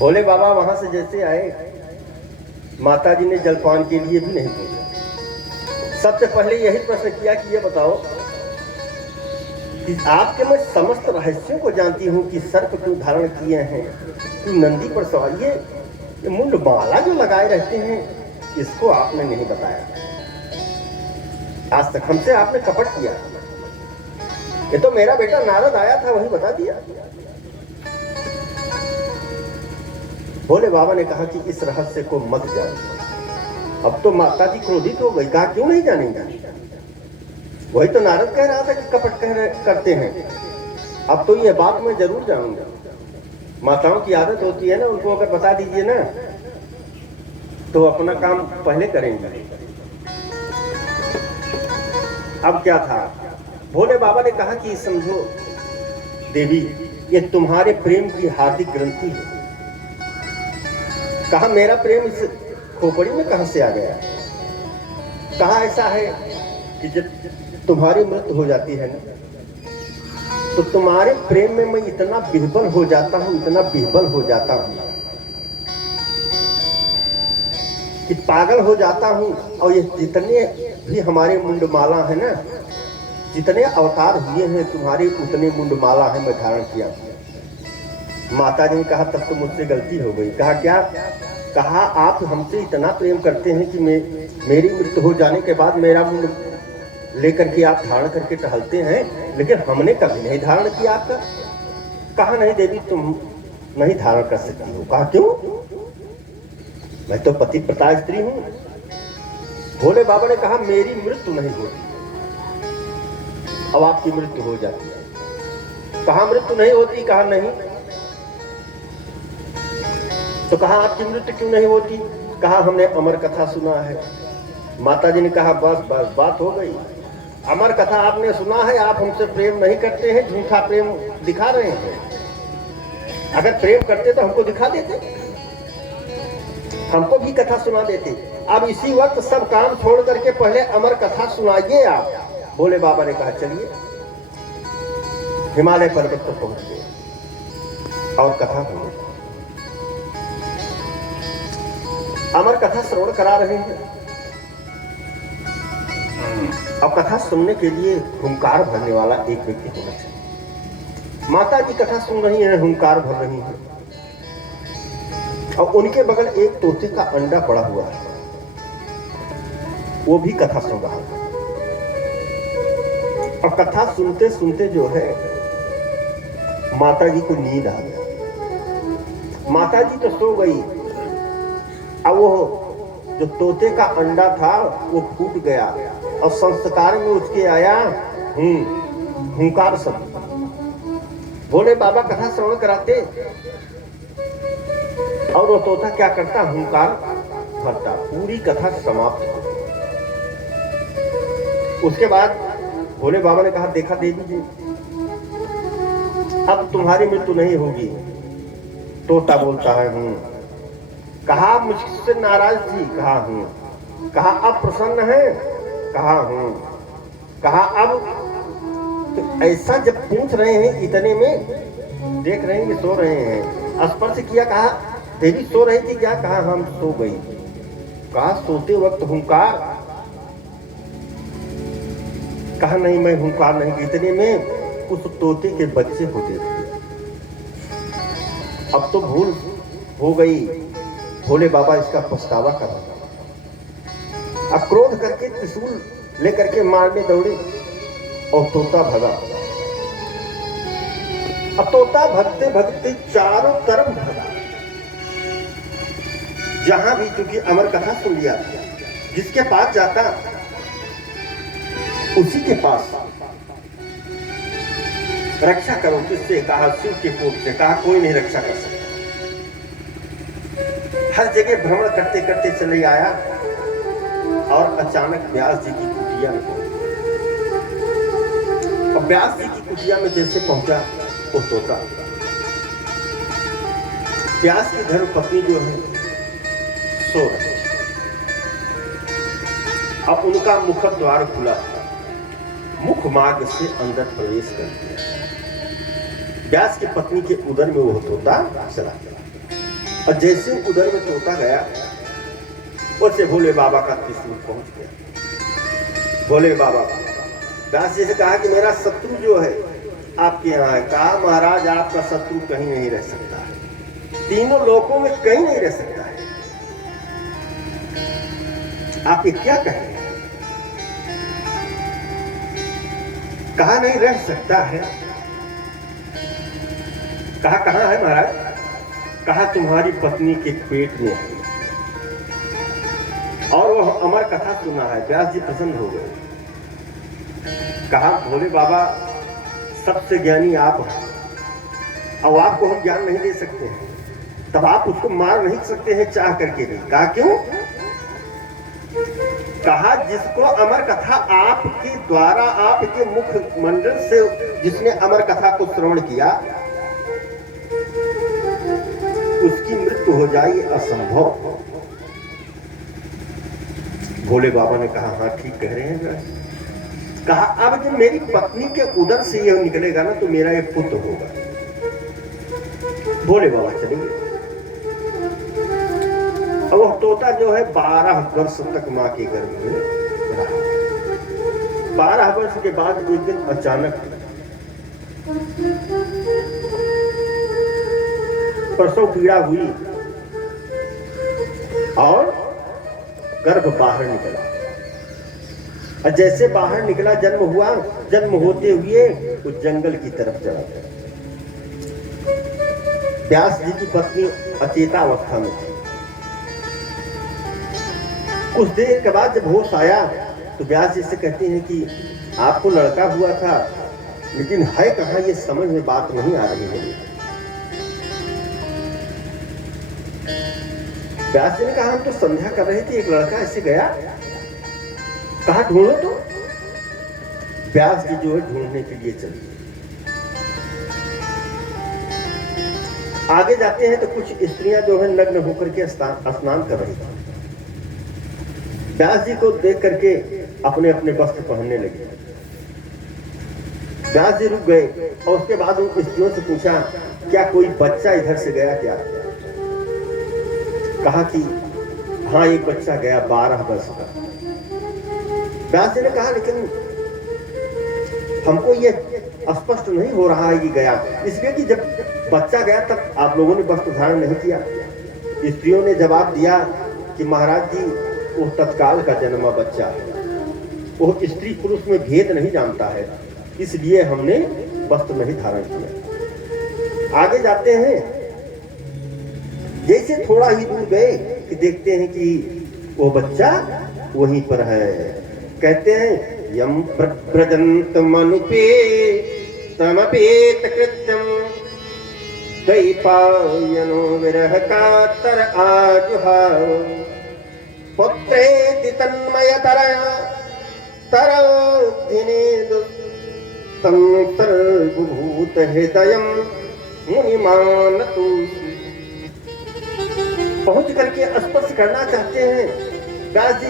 भोले बाबा वहां से जैसे आए, माता जी ने जलपान के लिए भी नहीं पूछा। सबसे पहले यही प्रश्न किया कि ये बताओ कि आपके मैं समस्त रहस्यों को जानती हूँ कि सर्प क्यों धारण किए हैं, क्यों नंदी पर सवार, ये मुंड माला जो लगाए रहते हैं, इसको आपने नहीं बताया। आज तक हमसे आपने कपट किया। ये तो मेरा बेटा नारद आया था, वही बता दिया। भोले बाबा ने कहा कि इस रहस्य को मत जान। अब तो माता जी क्रोधित हो गई, कहा क्यों नहीं जानेंगे? वही तो नारद कह रहा था कि कपट करते हैं। अब तो ये बात मैं जरूर जानूंगा। माताओं की आदत होती है ना, उनको अगर बता दीजिए ना तो अपना काम पहले करेंगे। अब क्या था, भोले बाबा ने कहा कि समझो देवी, ये तुम्हारे प्रेम की हार्दिक ग्रंथि है। कहा मेरा प्रेम इस खोपड़ी में कहां से आ गया? कहा ऐसा है कि जब तुम्हारी मृत्यु हो जाती है ना, तो तुम्हारे प्रेम में मैं इतना विह्वल हो जाता हूं, इतना विह्वल हो जाता हूं कि पागल हो जाता हूं। और ये जितने भी हमारे मुंडमाला है ना, जितने अवतार हुए हैं तुम्हारे, उतने मुंडमाला है मैं धारण किया। माता जी ने कहा तब तो मुझसे गलती हो गई। कहा क्या? कहा आप हमसे इतना प्रेम करते हैं कि मेरी मृत्यु हो जाने के बाद मेरा मुंड लेकर के आप धारण करके टहलते हैं, लेकिन हमने कभी नहीं धारण किया आपका। कहा नहीं देवी, तुम नहीं धारण कर सकती हो। कहा क्यों? मैं तो पति प्रता स्त्री हूं। भोले बाबा ने कहा मेरी मृत्यु नहीं होती, अब आपकी मृत्यु हो जाती है। कहा मृत्यु नहीं होती? कहा नहीं। तो कहा आपकी मृत्यु क्यों नहीं होती? कहा हमने अमर कथा सुना है। माता जी ने कहा बस बस बात हो गई। अमर कथा आपने सुना है, आप हमसे प्रेम नहीं करते हैं, झूठा प्रेम दिखा रहे हैं। अगर प्रेम करते तो हमको दिखा देते, हमको भी कथा सुना देते। अब इसी वक्त सब काम छोड़ करके पहले अमर कथा सुनाइए आप। भोले बाबा ने कहा चलिए। हिमालय पर्वत पर पहुंच गए और कथा हुई। अमर कथा श्रवण करा रहे हैं। अब कथा सुनने के लिए हुंकार भरने वाला एक व्यक्ति होना चाहिए। माता जी कथा सुन रही हैं, हुंकार भर रही हैं, और उनके बगल एक तोते का अंडा पड़ा हुआ है, वो भी कथा सुन रहा है। और कथा सुनते सुनते जो है माता जी को नींद आ गया। माता जी तो सो गई। अब वो जो तोते का अंडा था वो फूट गया और संस्कार में उसके आया हुंकार शब्द। भोले बाबा कथा श्रवण कराते और वो तोता क्या करता? हुंकार भरता। पूरी कथा समाप्त। उसके बाद भोले बाबा ने कहा देखा देवी जी, अब तुम्हारी मृत्यु नहीं होगी। तोता बोलता है हूं। कहा मुझसे नाराज थी? कहा हूं। कहा अब प्रसन्न है? कहा हूं। कहा अब तो ऐसा जब पूछ रहे हैं, इतने में देख रहे हैं कि सो रहे हैं। स्पर्श किया, कहा देवी सो रही थी क्या? कहा हम सो गई। कहा सोते वक्त हुंकार? कहा नहीं मैं हुंकार नहीं। इतने में उस तोते के बच्चे होते थे। अब तो भूल हो गई। भोले बाबा इसका पछतावा कर रहे। अब क्रोध करके त्रिशूल लेकर के मारने दौड़े और तोता भगा। अब तोता भगते भगते चारों तरफ भगा। जहां भी, क्योंकि अमर कथा सुन लिया, जिसके पास जाता उसी के पास रक्षा करो। किससे? कहा शिव के कोप से। कहा कोई नहीं रक्षा कर सकता। हर जगह भ्रमण करते करते चले आया और अचानक व्यास जी की कुटिया में पहुंचा। और व्यास जी की कुटिया में जैसे पहुंचा वो तोता, व्यास की धर्म पत्नी जो है सो रहे। अब उनका मुख द्वार खुला, मुख मार्ग से अंदर प्रवेश कर दिया। व्यास की पत्नी के उदर में वो तोता चला गया। और जैसे उधर में तोता गया उससे भोले बाबा का त्रिशूल पहुंच गया। भोले बाबा व्यास जी से कहा कि मेरा शत्रु जो है आपके यहाँ है। कहा महाराज आपका शत्रु कहीं नहीं रह सकता है, तीनों लोकों में कहीं नहीं रह सकता है। आप ये क्या कहें? कहा नहीं रह सकता है। कहा कहां है महाराज? कहा तुम्हारी पत्नी के पेट में है। और वो अमर कथा सुना है। व्यास जी प्रसन्न हो गए। कहा भोले बाबा सबसे ज्ञानी आप हैं, अब आपको हम ज्ञान नहीं दे सकते हैं, तब आप उसको मार नहीं सकते हैं चाह करके भी। कहा क्यों? कहा जिसको अमर कथा आपके द्वारा आपके मुख मंडल से जिसने अमर कथा को श्रवण किया उसकी मृत्यु हो जाएगी असंभव। भोले बाबा ने कहा हाँ ठीक कह रहे हैं। कहा अब जब मेरी पत्नी के उदर से यह निकलेगा ना तो मेरा एक पुत्र होगा। भोले बाबा चले गए। अब वह तोता जो है 12 वर्ष तक मां के गर्भ में रहा। 12 वर्ष के बाद एक दिन अचानक प्रसव पीड़ा हुई और गर्भ बाहर निकला। और जैसे बाहर निकला जन्म हुआ, जन्म होते हुए वो जंगल की तरफ चला गया। व्यास जी की पत्नी अचेता अवस्था में थी। कुछ देर के बाद जब होश आया तो व्यास जी से कहते हैं कि आपको लड़का हुआ था लेकिन है कहां, ये समझ में बात नहीं आ रही है। व्यास जी ने कहा हम तो संध्या कर रहे थे, एक लड़का ऐसे गया। कहा ढूंढो तो। व्यास जी जो है ढूंढने के लिए चले। आगे जाते हैं तो कुछ स्त्रियां जो है नग्न होकर के स्नान कर रही थी। व्यास जी को देख करके अपने अपने वस्त्र पहनने लगे। व्यास जी रुक गए और उसके बाद उन स्त्रियों से पूछा क्या कोई बच्चा इधर से गया क्या? कहा कि हाँ एक बच्चा गया 12 वर्ष का। व्यास जी ने कहा लेकिन हमको ये स्पष्ट नहीं हो रहा है कि गया, इसलिए कि जब बच्चा गया तब आप लोगों ने वस्त्र धारण नहीं किया। स्त्रियों ने जवाब दिया कि महाराज जी वो तत्काल का जन्मा बच्चा है, वो स्त्री पुरुष में भेद नहीं जानता है, इसलिए हमने वस्त्र नहीं धारण किया। आगे जाते हैं, जैसे थोड़ा ही दूर गए कि देखते हैं कि वो बच्चा वहीं पर है। कहते हैं यम प्रजंत मनुपे तमपेत कृत्यम द्वैपायनो विरह कातर आजुहाव पुत्रेति तन्मयतरया तरौधिने दुत्तं सर्वभूत हृदयं मुनिमानतु। पहुंच करके स्पर्श करना चाहते हैं व्यास जी,